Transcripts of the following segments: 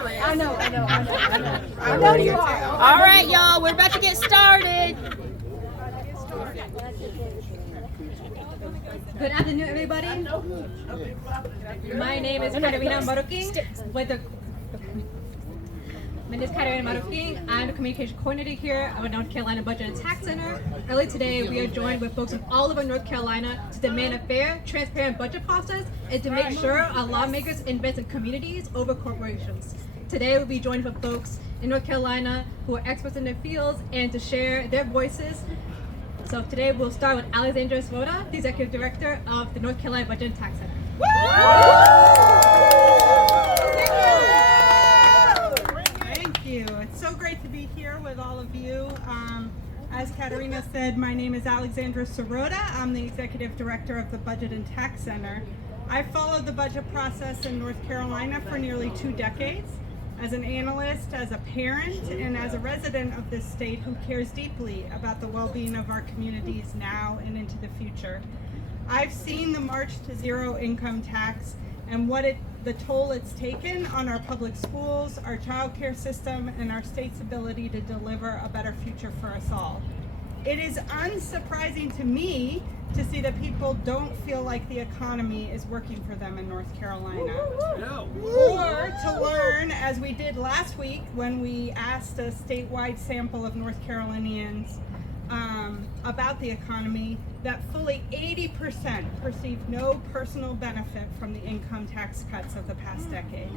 Universalist. I know you are. All right, y'all, we're about to get started. Good afternoon, everybody. My name is Katerina Maruking. My name is Katerina Maruking. I'm the communication coordinator here at the North Carolina Budget and Tax Center. Early today, we are joined with folks from all over North Carolina to demand a fair, transparent budget process and to make sure our lawmakers invest in communities over corporations. Today, we'll be joined with folks in North Carolina who are experts in their fields and to share their voices. So today, we'll start with Alexandra, the Executive Director of the North Carolina Budget and Tax Center. Thank you. It's so great to be here with all of you. As Katerina said, my name is Alexandra Sirota. I'm the Executive Director of the Budget and Tax Center. I've followed the budget process in North Carolina for nearly 2 decades. As an analyst, as a parent, and as a resident of this state who cares deeply about the well-being of our communities now and into the future. I've seen the march to zero income tax and the toll it's taken on our public schools, our child care system, and our state's ability to deliver a better future for us all. It is unsurprising to me to see that people don't feel like the economy is working for them in North Carolina. Or to learn, as we did last week when we asked a statewide sample of North Carolinians about the economy, that fully 80% perceived no personal benefit from the income tax cuts of the past decade.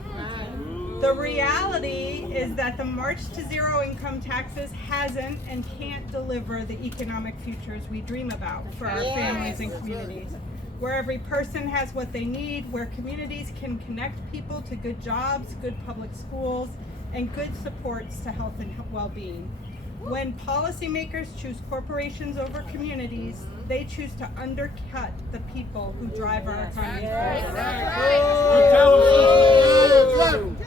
The reality is that the march to zero income taxes hasn't and can't deliver the economic futures we dream about for our families and communities, where every person has what they need, where communities can connect people to good jobs, good public schools, and good supports to health and well-being. When policymakers choose corporations over communities, they choose to undercut the people who drive our economy forward.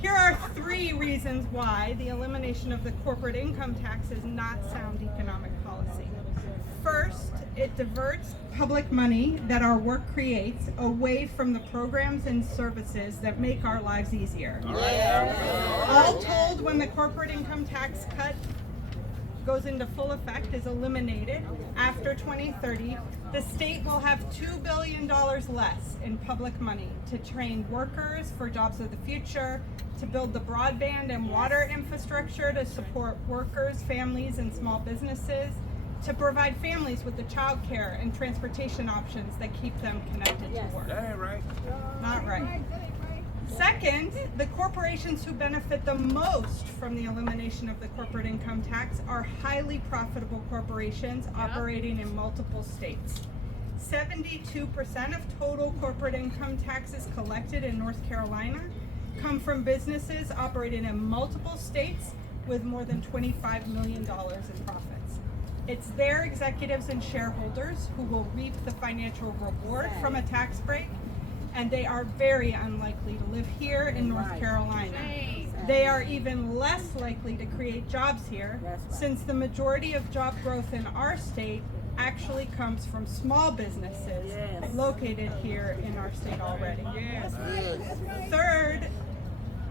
Here are 3 reasons why the elimination of the corporate income tax is not sound economic policy. First, it diverts public money that our work creates away from the programs and services that make our lives easier. All told, when the corporate income tax cut goes into full effect, is eliminated after 2030, the state will have $2 billion less in public money to train workers for jobs of the future, to build the broadband and water infrastructure to support workers, families, and small businesses, to provide families with the child care and transportation options that keep them connected to work. Not right. Second, the corporations who benefit the most from the elimination of the corporate income tax are highly profitable corporations operating in multiple states. 72% of total corporate income taxes collected in North Carolina come from businesses operating in multiple states with more than $25 million in profits. It's their executives and shareholders who will reap the financial reward from a tax break, and they are very unlikely to live here in North Carolina. They are even less likely to create jobs here, since the majority of job growth in our state actually comes from small businesses located here in our state already. Third,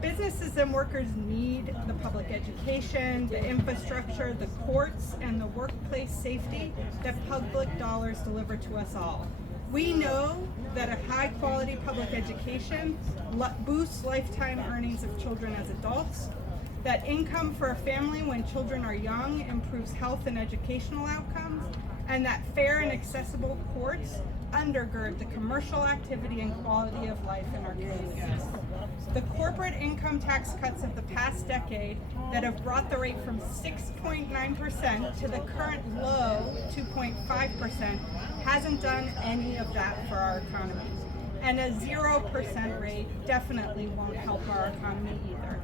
businesses and workers need the public education, the infrastructure, the courts, and the workplace safety that public dollars deliver to us all. We know that a high-quality public education boosts lifetime earnings of children as adults, that income for a family when children are young improves health and educational outcomes, and that fair and accessible courts undergird the commercial activity and quality of life in our communities. The corporate income tax cuts of the past decade that have brought the rate from 6.9% to the current low 2.5% hasn't done any of that for our economy. And a 0% rate definitely won't help our economy either.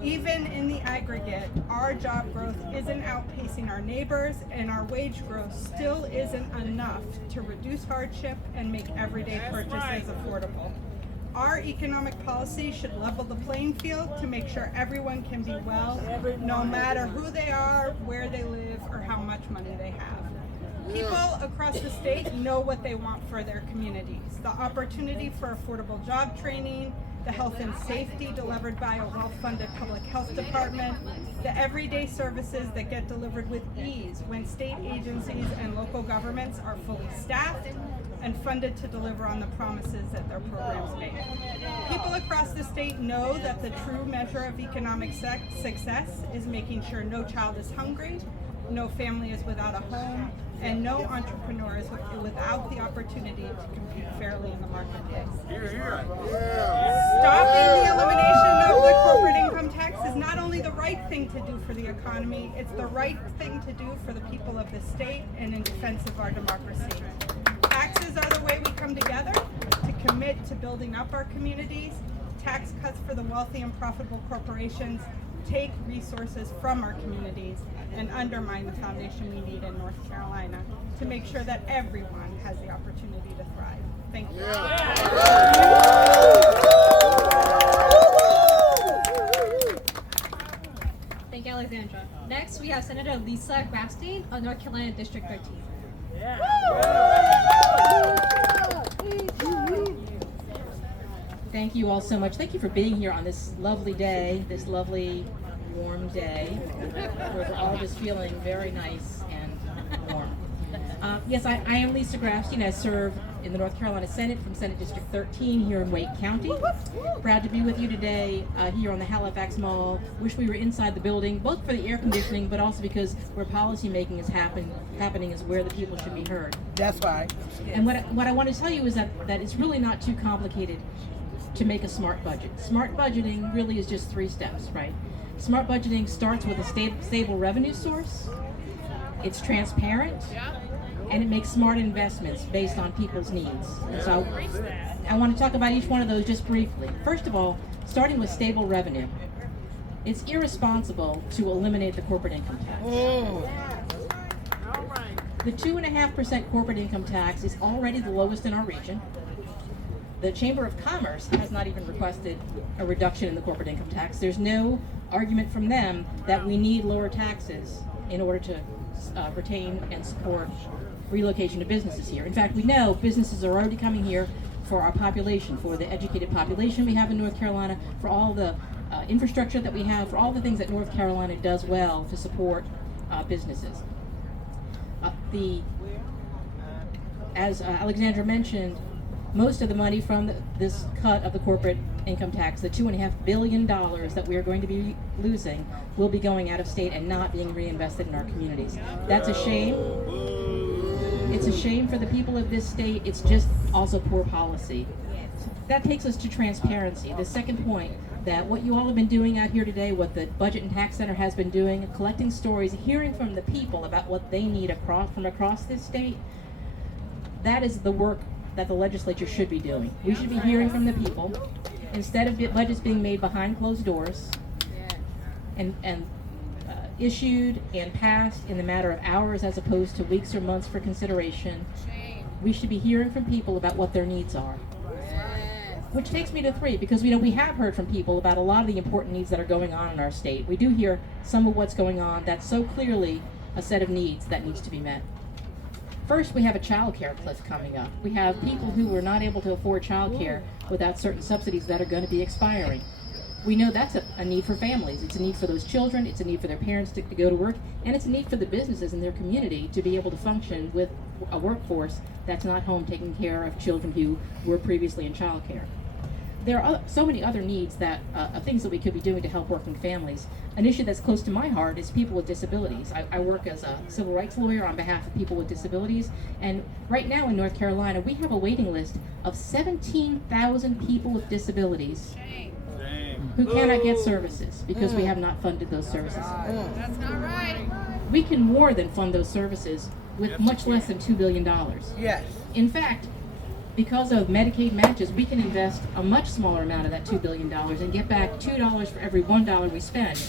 Even in the aggregate, our job growth isn't outpacing our neighbors, and our wage growth still isn't enough to reduce hardship and make everyday purchases affordable. Our economic policy should level the playing field to make sure everyone can be well, no matter who they are, where they live, or how much money they have. People across the state know what they want for their communities. The opportunity for affordable job training, the health and safety delivered by a well-funded public health department, the everyday services that get delivered with ease when state agencies and local governments are fully staffed and funded to deliver on the promises that their programs make. People across the state know that the true measure of economic success is making sure no child is hungry, no family is without a home, and no entrepreneur is without the opportunity to compete fairly in the marketplace. Stopping the elimination of the corporate income tax is not only the right thing to do for the economy, it's the right thing to do for the people of the state and in defense of our democracy. Taxes are the way we come together to commit to building up our communities. Tax cuts for the wealthy and profitable corporations take resources from our communities and undermine the foundation we need in North Carolina to make sure that everyone has the opportunity to thrive. Thank you. Thank you, Alexandra. Next, we have Senator Lisa Grafstein of North Carolina District 13. Thank you all so much. Thank you for being here on this lovely day, this lovely warm day, where we're all just feeling very nice and warm. Yes, I am Lisa Grafstein. I serve in the North Carolina Senate from Senate District 13 here in Wake County. Proud to be with you today here on the Halifax Mall. Wish we were inside the building, both for the air conditioning, but also because where policy making is happening is where the people should be heard. That's right. And what I want to tell you is that it's really not too complicated to make a smart budget. Smart budgeting really is just 3 steps, right? Smart budgeting starts with a stable revenue source, it's transparent, and it makes smart investments based on people's needs. And so I want to talk about each one of those just briefly. First of all, starting with stable revenue. It's irresponsible to eliminate the corporate income tax. The 2.5% corporate income tax is already the lowest in our region. The Chamber of Commerce has not even requested a reduction in the corporate income tax. There's no argument from them that we need lower taxes in order to retain and support relocation of businesses here. In fact, we know businesses are already coming here for our population, for the educated population we have in North Carolina, for all the infrastructure that we have, for all the things that North Carolina does well to support businesses. As Alexandra mentioned, most of the money from this cut of the corporate income tax, the $2.5 billion that we are going to be losing, will be going out of state and not being reinvested in our communities. That's a shame. It's a shame for the people of this state. It's just also poor policy. That takes us to transparency. The second point, that what you all have been doing out here today, what the Budget and Tax Center has been doing, collecting stories, hearing from the people about what they need from across this state, that is the work that the legislature should be doing. We should be hearing from the people instead of budgets being made behind closed doors and issued and passed in the matter of hours as opposed to weeks or months for consideration. We should be hearing from people about what their needs are. Which takes me to 3, because we have heard from people about a lot of the important needs that are going on in our state. We do hear some of what's going on that's so clearly a set of needs that needs to be met. First, we have a child care cliff coming up. We have people who are not able to afford child care without certain subsidies that are going to be expiring. We know that's a need for families. It's a need for those children, it's a need for their parents to go to work, and it's a need for the businesses in their community to be able to function with a workforce that's not home taking care of children who were previously in child care. There are so many other needs that things that we could be doing to help working families. An issue that's close to my heart is people with disabilities. I work as a civil rights lawyer on behalf of people with disabilities, and right now in North Carolina we have a waiting list of 17,000 people with disabilities who cannot get services because we have not funded those services. That's not right. We can more than fund those services with much less than $2 billion. Yes. In fact, because of Medicaid matches, we can invest a much smaller amount of that $2 billion and get back $2 for every $1 we spend.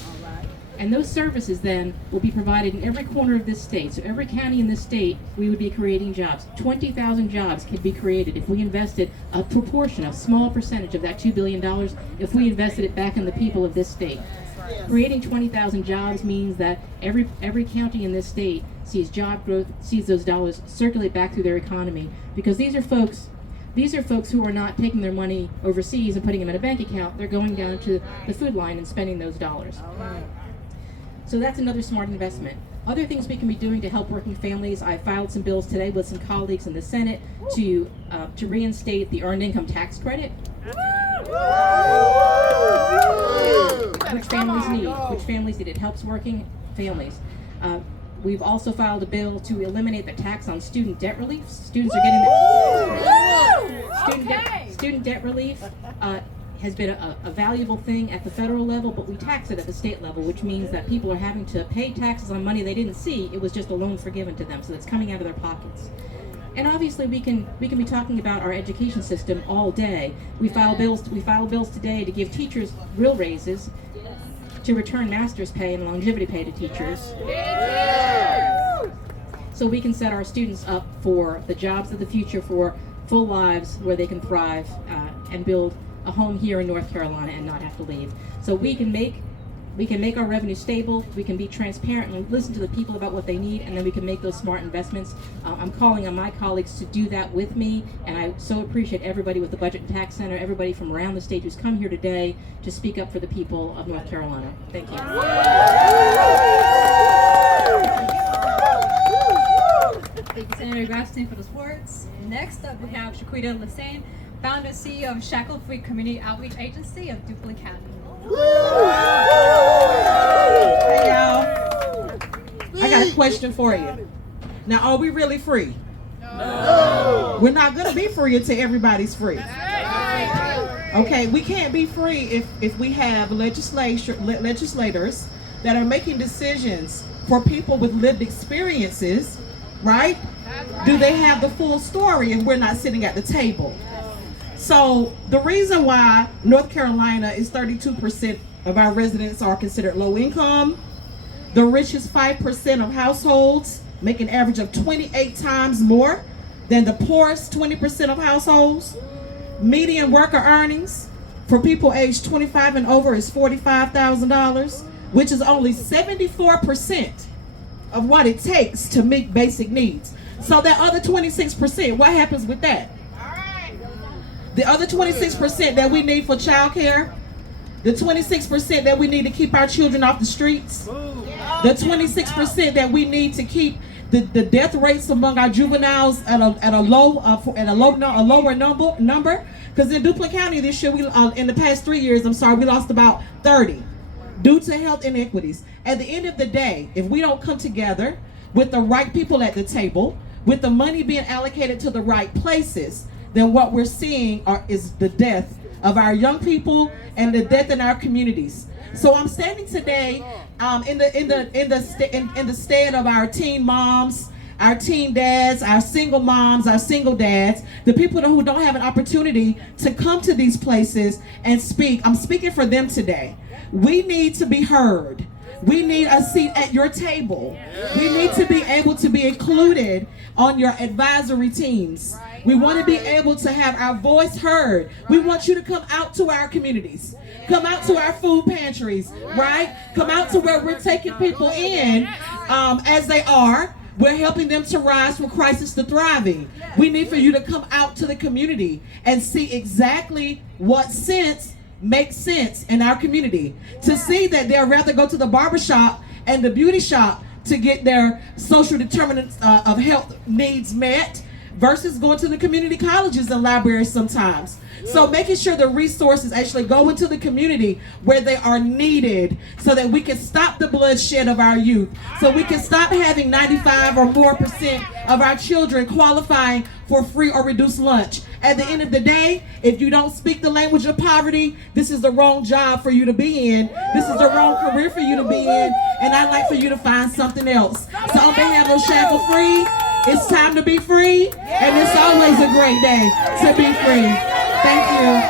And those services then will be provided in every corner of this state. So every county in this state, we would be creating jobs. 20,000 jobs could be created if we invested a proportion, a small percentage of that $2 billion, if we invested it back in the people of this state. Creating 20,000 jobs means that every county in this state sees job growth, sees those dollars circulate back through their economy, because these are folks These are folks who are not taking their money overseas and putting them in a bank account. They're going down to the food line and spending those dollars. So that's another smart investment. Other things we can be doing to help working families, I filed some bills today with some colleagues in the Senate to reinstate the earned income tax credit, which families need. It helps working families. We've also filed a bill to eliminate the tax on student debt relief. Students are getting that. Student debt relief has been a valuable thing at the federal level, but we tax it at the state level, which means that people are having to pay taxes on money they didn't see. It was just a loan forgiven to them, so it's coming out of their pockets. And obviously, we can be talking about our education system all day. We file bills today to give teachers real raises, to return master's pay and longevity pay to teachers, so we can set our students up for the jobs of the future, for full lives where they can thrive and build a home here in North Carolina and not have to leave. So we can make our revenue stable, we can be transparent and listen to the people about what they need, and then we can make those smart investments. I'm calling on my colleagues to do that with me, and I so appreciate everybody with the Budget and Tax Center, everybody from around the state who's come here today to speak up for the people of North Carolina. Thank you. Thank you, Senator Grafstein, for those words. Next up, we have Chiquitta Lesene, founder and CEO of Shackle Free Community Outreach Agency of Duplin County. Hey y'all, I got a question for you. Now, are we really free? No. We're not going to be free until everybody's free. Okay, we can't be free if we have legislators that are making decisions for people with lived experiences, right? Do they have the full story if we're not sitting at the table? So the reason why North Carolina is 32% of our residents are considered low income, the richest 5% of households make an average of 28 times more than the poorest 20% of households. Median worker earnings for people aged 25 and over is $45,000, which is only 74% of what it takes to meet basic needs. So that other 26%, what happens with that? The other 26% that we need for childcare, the 26% that we need to keep our children off the streets, the 26% that we need to keep the death rates among our juveniles at a lower number. Because in Duplin County this year, in the past 3 years, we lost about 30 due to health inequities. At the end of the day, if we don't come together with the right people at the table, with the money being allocated to the right places, then what we're seeing is the death of our young people and the death in our communities. So I'm standing today in the stead of our teen moms, our teen dads, our single moms, our single dads, the people who don't have an opportunity to come to these places and speak. I'm speaking for them today. We need to be heard. We need a seat at your table. We need to be able to be included on your advisory teams. We want to be able to have our voice heard. We want you to come out to our communities. Come out to our food pantries, right? Come out to where we're taking people in as they are. We're helping them to rise from crisis to thriving. We need for you to come out to the community and see exactly what makes sense in our community. To see that they'll rather go to the barbershop and the beauty shop to get their social determinants of health needs met versus going to the community colleges and libraries sometimes. So making sure the resources actually go into the community where they are needed so that we can stop the bloodshed of our youth. So we can stop having 95% or more of our children qualifying for free or reduced lunch. At the end of the day, if you don't speak the language of poverty, this is the wrong job for you to be in. This is the wrong career for you to be in. And I'd like for you to find something else. So on behalf of Shackle Free, it's time to be free. And it's always a great day to be free. Thank you.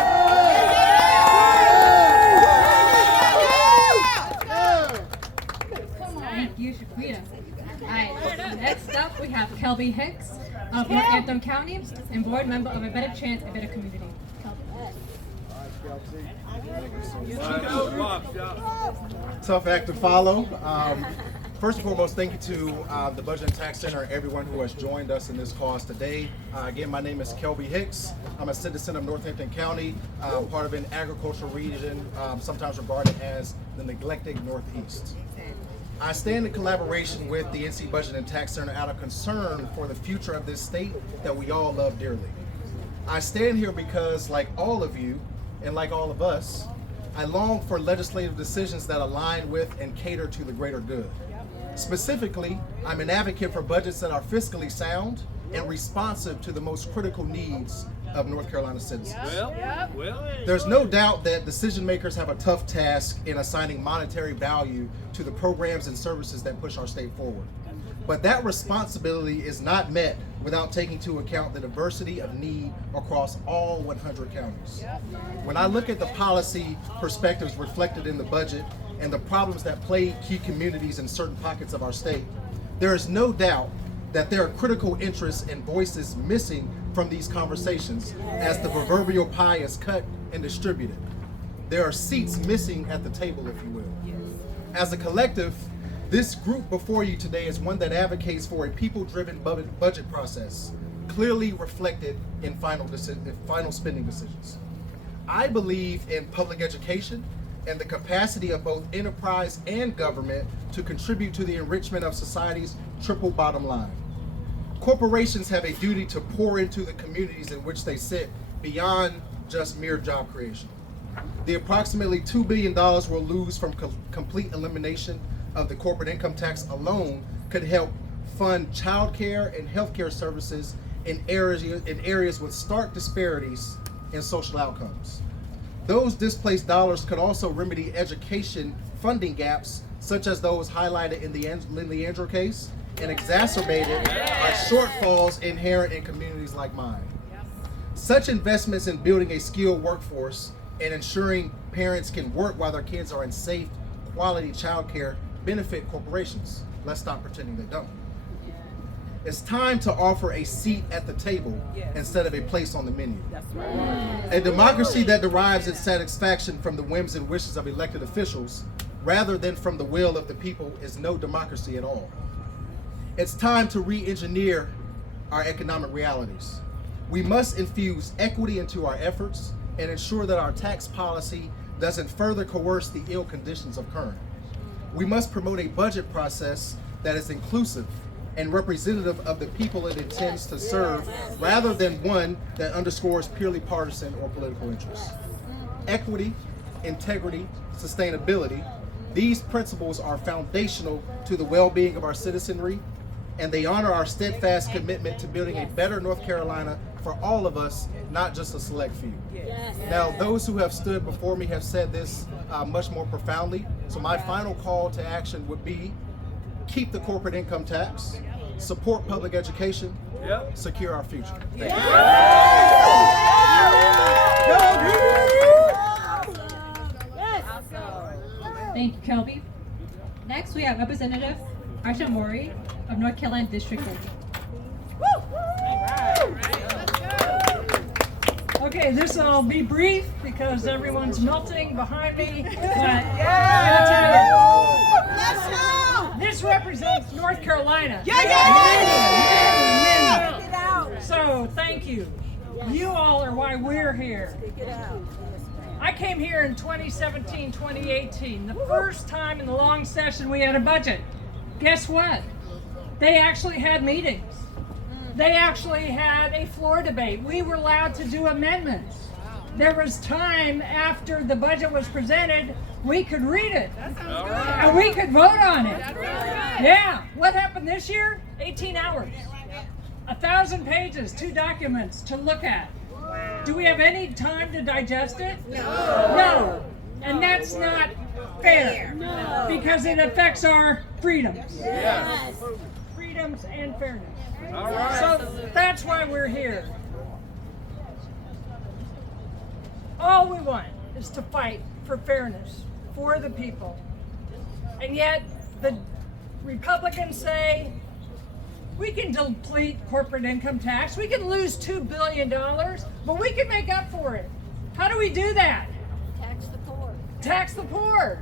Thank you, Chiquitta. All right, next up we have Kelby Hicks of Northampton County and board member of A Better Chance, A Better Community. Tough act to follow. First and foremost, thank you to the Budget and Tax Center and everyone who has joined us in this cause today. Again, my name is Kelby Hicks. I'm a citizen of Northampton County, part of an agricultural region, sometimes regarded as the neglected Northeast. I stand in collaboration with the NC Budget and Tax Center out of concern for the future of this state that we all love dearly. I stand here because, like all of you, and like all of us, I long for legislative decisions that align with and cater to the greater good. Specifically, I'm an advocate for budgets that are fiscally sound and responsive to the most critical needs of North Carolina citizens. There's no doubt that decision makers have a tough task in assigning monetary value to the programs and services that push our state forward. But that responsibility is not met without taking into account the diversity of need across all 100 counties. When I look at the policy perspectives reflected in the budget and the problems that plague key communities in certain pockets of our state, there is no doubt that there are critical interests and voices missing from these conversations as the proverbial pie is cut and distributed. There are seats missing at the table, if you will. As a collective, this group before you today is one that advocates for a people-driven budget process, clearly reflected in final spending decisions. I believe in public education and the capacity of both enterprise and government to contribute to the enrichment of society's triple bottom line. Corporations have a duty to pour into the communities in which they sit beyond just mere job creation. The approximately $2 billion we'll lose from complete elimination of the corporate income tax alone could help fund childcare and healthcare services in areas with stark disparities in social outcomes. Those displaced dollars could also remedy education funding gaps, such as those highlighted in the Andrew case, and exacerbated by shortfalls inherent in communities like mine. Such investments in building a skilled workforce and ensuring parents can work while their kids are in safe, quality childcare benefit corporations. Let's stop pretending they don't. It's time to offer a seat at the table instead of a place on the menu. A democracy that derives its satisfaction from the whims and wishes of elected officials rather than from the will of the people is no democracy at all. It's time to re-engineer our economic realities. We must infuse equity into our efforts and ensure that our tax policy doesn't further coerce the ill conditions of current. We must promote a budget process that is inclusive and representative of the people it intends to serve, rather than one that underscores purely partisan or political interests. Equity, integrity, sustainability, these principles are foundational to the well-being of our citizenry, and they honor our steadfast commitment to building a better North Carolina for all of us, not just a select few. Now, those who have stood before me have said this much more profoundly, so my final call to action would be: keep the corporate income tax, support public education, secure our future. Thank you. Thank you, Kelby. Next, we have Representative Morey of North Carolina District 8. Okay, this will be brief because everyone's melting behind me. But I tell you, this represents North Carolina. So thank you. You all are why we're here. I came here in 2017, 2018, the first time in the long session we had a budget. Guess what? They actually had meetings. They actually had a floor debate. We were allowed to do amendments. There was time after the budget was presented, we could read it. And we could vote on it. Yeah. What happened this year? 18 hours. 1,000 pages, 2 documents to look at. Do we have any time to digest it? No. And that's not fair. Because it affects our freedoms. Freedoms and fairness. So that's why we're here. All we want is to fight for fairness for the people. And yet the Republicans say, we can deplete corporate income tax, we can lose $2 billion, but we can make up for it. How do we do that? Tax the poor. Tax the poor.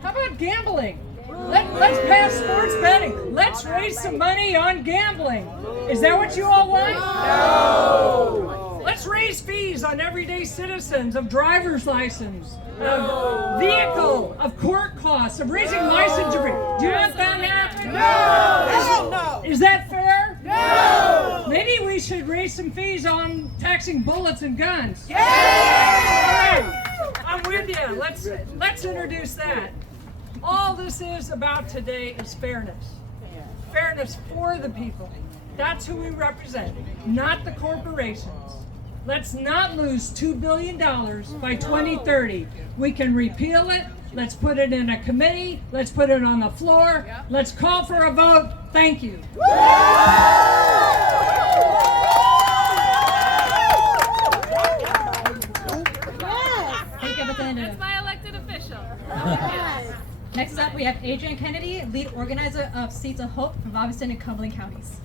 How about gambling? Let's pass sports betting. Let's raise some money on gambling. Is that what you all want? No. Let's raise fees on everyday citizens of driver's license, of vehicle, of court costs, of raising licensure. Do you want that to happen? No. Is that fair? No. Maybe we should raise some fees on taxing bullets and guns. Yeah. All right. I'm with you. Let's introduce that. All this is about today is fairness. Fairness for the people. That's who we represent, not the corporations. Let's not lose $2 billion by 2030. We can repeal it. Let's put it in a committee. Let's put it on the floor. Let's call for a vote. Thank you. That's my elected official. Next up, we have Adrienne Kennedy, lead organizer of Seeds of Hope from Robeson and Cumberland counties.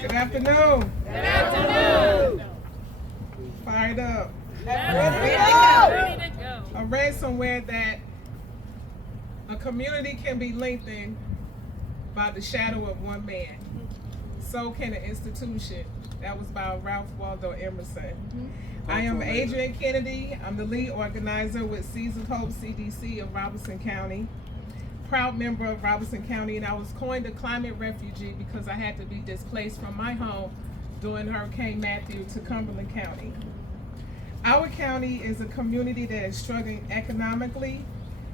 Good afternoon. Good afternoon. Fired up. Ready to go. I read somewhere that a community can be lengthened by the shadow of one man. So can an institution. That was by Ralph Waldo Emerson. I am Adrienne Kennedy. I'm the lead organizer with Seeds of Hope CDC of Robeson County. Proud member of Robeson County, and I was coined a climate refugee because I had to be displaced from my home during Hurricane Matthew to Cumberland County. Our county is a community that is struggling economically,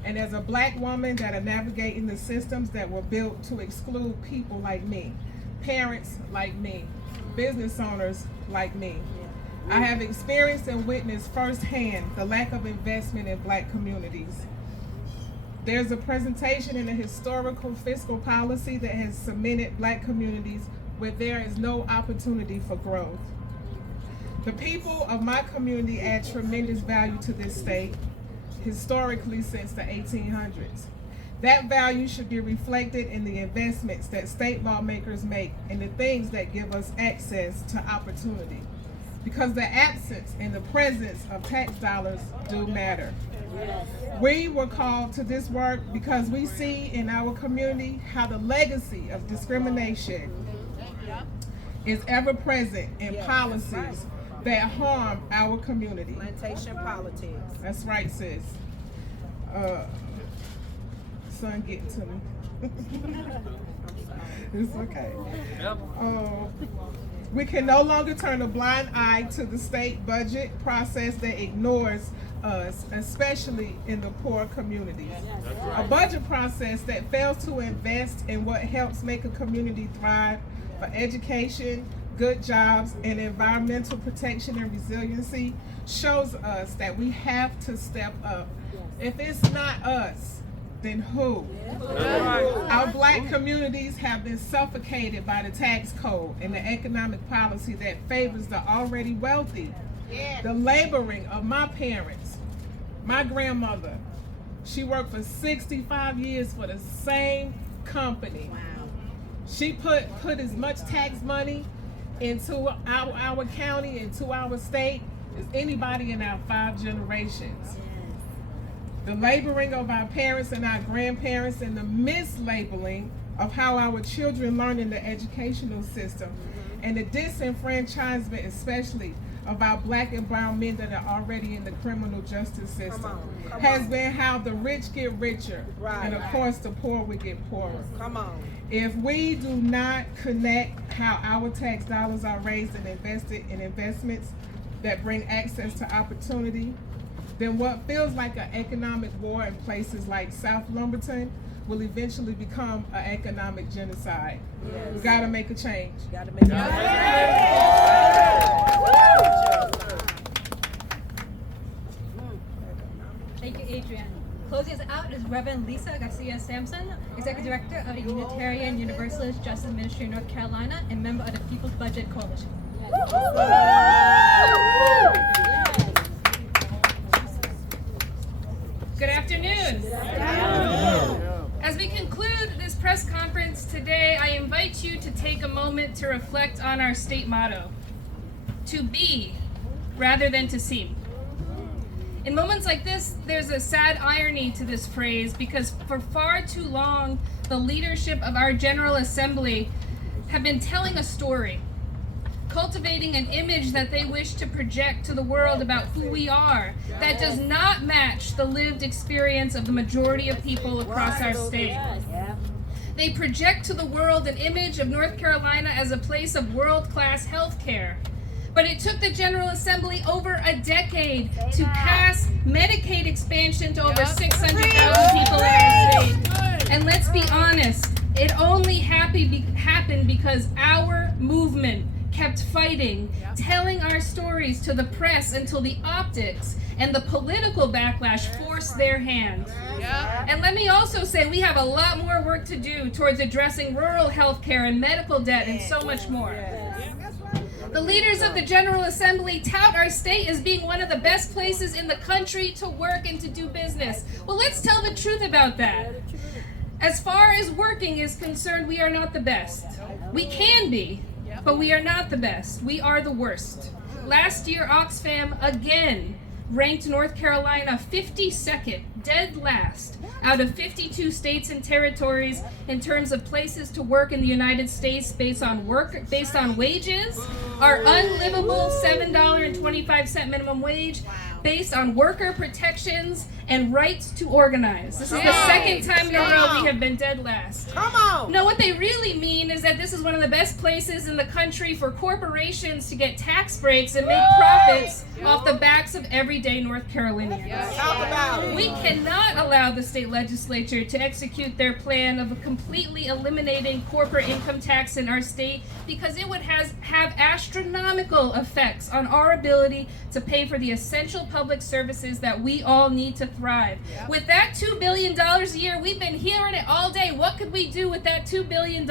and as a Black woman that are navigating the systems that were built to exclude people like me, parents like me, business owners like me. I have experienced and witnessed firsthand the lack of investment in Black communities. There's a presentation in a historical fiscal policy that has cemented Black communities where there is no opportunity for growth. The people of my community add tremendous value to this state, historically since the 1800s. That value should be reflected in the investments that state lawmakers make and the things that give us access to opportunity. Because the absence and the presence of tax dollars do matter. We were called to this work because we see in our community how the legacy of discrimination is ever present in policies that harm our community. Plantation politics. That's right, sis. Son, get to me. It's okay. Yep. We can no longer turn a blind eye to the state budget process that ignores us, especially in the poor communities. A budget process that fails to invest in what helps make a community thrive for education, good jobs, and environmental protection and resiliency shows us that we have to step up. If it's not us, then who? Our Black communities have been suffocated by the tax code and the economic policy that favors the already wealthy. The laboring of my parents, my grandmother, she worked for 65 years for the same company. She put as much tax money into our county, into our state, as anybody in our 5 generations. The laboring of our parents and our grandparents and the mislabeling of how our children learn in the educational system and the disenfranchisement especially of our Black and brown men that are already in the criminal justice system has been how the rich get richer and of course the poor will get poorer. If we do not connect how our tax dollars are raised and invested in investments that bring access to opportunity, then what feels like an economic war in places like South Lumberton will eventually become an economic genocide. We gotta make a change. Thank you, Adrienne. Closing us out is Reverend Lisa Garcia-Sampson, Executive Director of the Unitarian Universalist Justice Ministry in North Carolina and member of the People's Budget Coalition. Good afternoon. As we conclude this press conference today, I invite you to take a moment to reflect on our state motto, to be rather than to seem. In moments like this, there's a sad irony to this phrase because for far too long, the leadership of our General Assembly have been telling a story, cultivating an image that they wish to project to the world about who we are that does not match the lived experience of the majority of people across our state. They project to the world an image of North Carolina as a place of world-class health care. But it took the General Assembly over a decade to pass Medicaid expansion to over 600,000 people in our state. And let's be honest, it only happened because our movement kept fighting, telling our stories to the press until the optics and the political backlash forced their hand. And let me also say we have a lot more work to do towards addressing rural health care and medical debt and so much more. The leaders of the General Assembly tout our state as being one of the best places in the country to work and to do business. Well, let's tell the truth about that. As far as working is concerned, we are not the best. We can be, but we are not the best. We are the worst. Last year, Oxfam again ranked North Carolina 52nd, dead last, out of 52 states and territories in terms of places to work in the United States based on wages, our unlivable $7.25 minimum wage, based on worker protections and rights to organize. This is the second time in a row we have been dead last. Come on. No, what they really mean is that this is one of the best places in the country for corporations to get tax breaks and make profits off the backs of everyday North Carolinians. Talk about it. We cannot allow the state legislature to execute their plan of completely eliminating corporate income tax in our state because it would have astronomical effects on our ability to pay for the essential public services that we all need to thrive. With that $2 billion a year, we've been hearing it all day. What could we do with that $2 billion?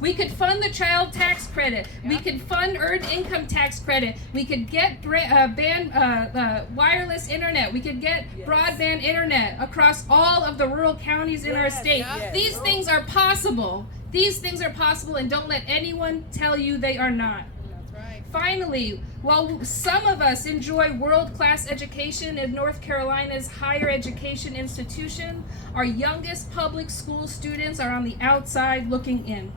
We could fund the child tax credit. We could fund earned income tax credit. We could get wireless internet. We could get broadband internet across all of the rural counties in our state. These things are possible. These things are possible, and don't let anyone tell you they are not. Finally, while some of us enjoy world-class education in North Carolina's higher education institution, our youngest public school students are on the outside looking in.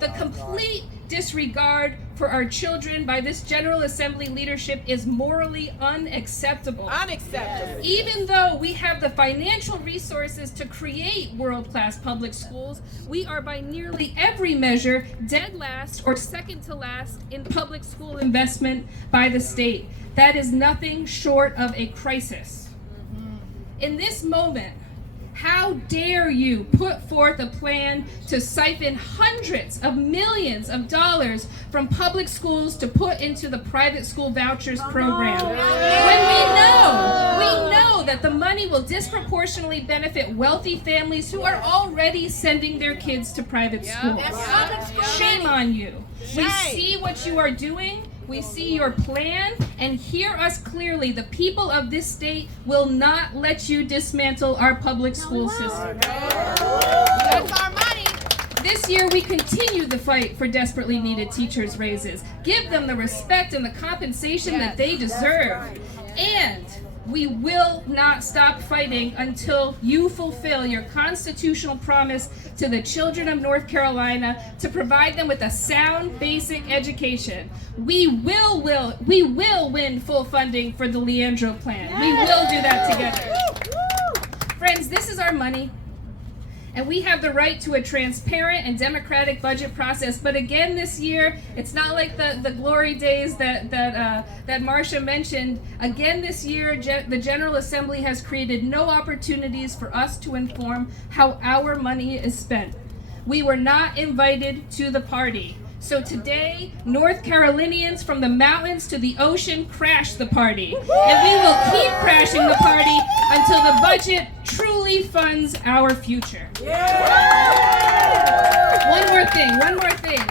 The complete disregard for our children by this General Assembly leadership is morally unacceptable. Unacceptable. Even though we have the financial resources to create world-class public schools, we are by nearly every measure dead last or second to last in public school investment by the state. That is nothing short of a crisis. In this moment, how dare you put forth a plan to siphon hundreds of millions of dollars from public schools to put into the private school vouchers program? When we know that the money will disproportionately benefit wealthy families who are already sending their kids to private schools. Shame on you. We see what you are doing. We see your plan, and hear us clearly. The people of this state will not let you dismantle our public school system. That's our money. This year, we continue the fight for desperately needed teachers' raises. Give them the respect and the compensation that they deserve. And we will not stop fighting until you fulfill your constitutional promise to the children of North Carolina to provide them with a sound basic education. We will win full funding for the Leandro plan. We will do that together. Friends, this is our money. And we have the right to a transparent and democratic budget process. But again this year, it's not like the glory days that Marcia mentioned. Again this year, the General Assembly has created no opportunities for us to inform how our money is spent. We were not invited to the party. So today, North Carolinians from the mountains to the ocean crash the party. And we will keep crashing the party until the budget truly funds our future. One more thing.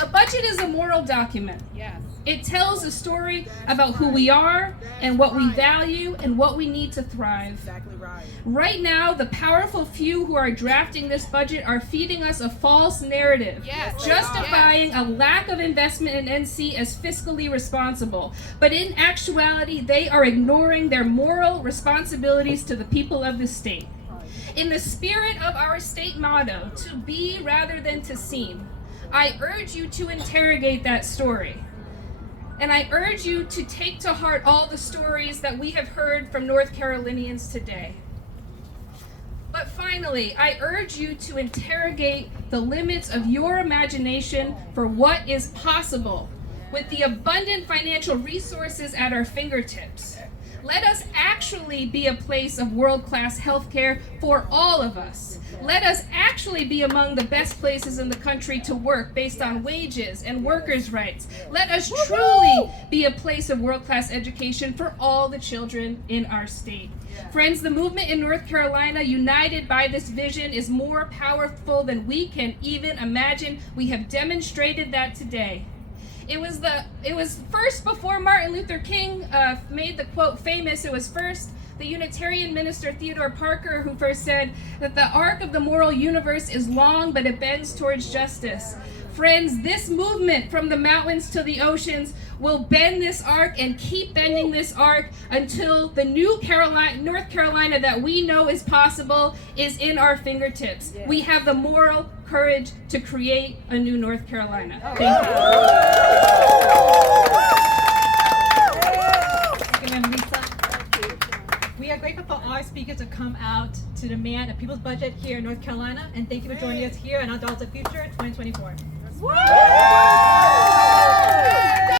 A budget is a moral document. Yes. It tells a story about who we are and what we value and what we need to thrive. Exactly right. Right now, the powerful few who are drafting this budget are feeding us a false narrative, justifying a lack of investment in NC as fiscally responsible. But in actuality, they are ignoring their moral responsibilities to the people of the state. In the spirit of our state motto, to be rather than to seem, I urge you to interrogate that story. And I urge you to take to heart all the stories that we have heard from North Carolinians today. But finally, I urge you to interrogate the limits of your imagination for what is possible with the abundant financial resources at our fingertips. Let us actually be a place of world-class healthcare for all of us. Let us actually be among the best places in the country to work based on wages and workers' rights. Let us truly be a place of world-class education for all the children in our state. Friends, the movement in North Carolina, united by this vision, is more powerful than we can even imagine. We have demonstrated that today. It was first, before Martin Luther King made the quote famous, it was first the Unitarian minister Theodore Parker who first said that the arc of the moral universe is long, but it bends towards justice. Friends, this movement from the mountains to the oceans will bend this arc and keep bending this arc until the new North Carolina that we know is possible is in our fingertips. Yeah. We have the moral courage to create a new North Carolina. Thank you. Thank you, Ma'am Lisa. We are grateful for our speakers to come out to demand a people's budget here in North Carolina, and thank you for joining us here on Adults of Future 2024.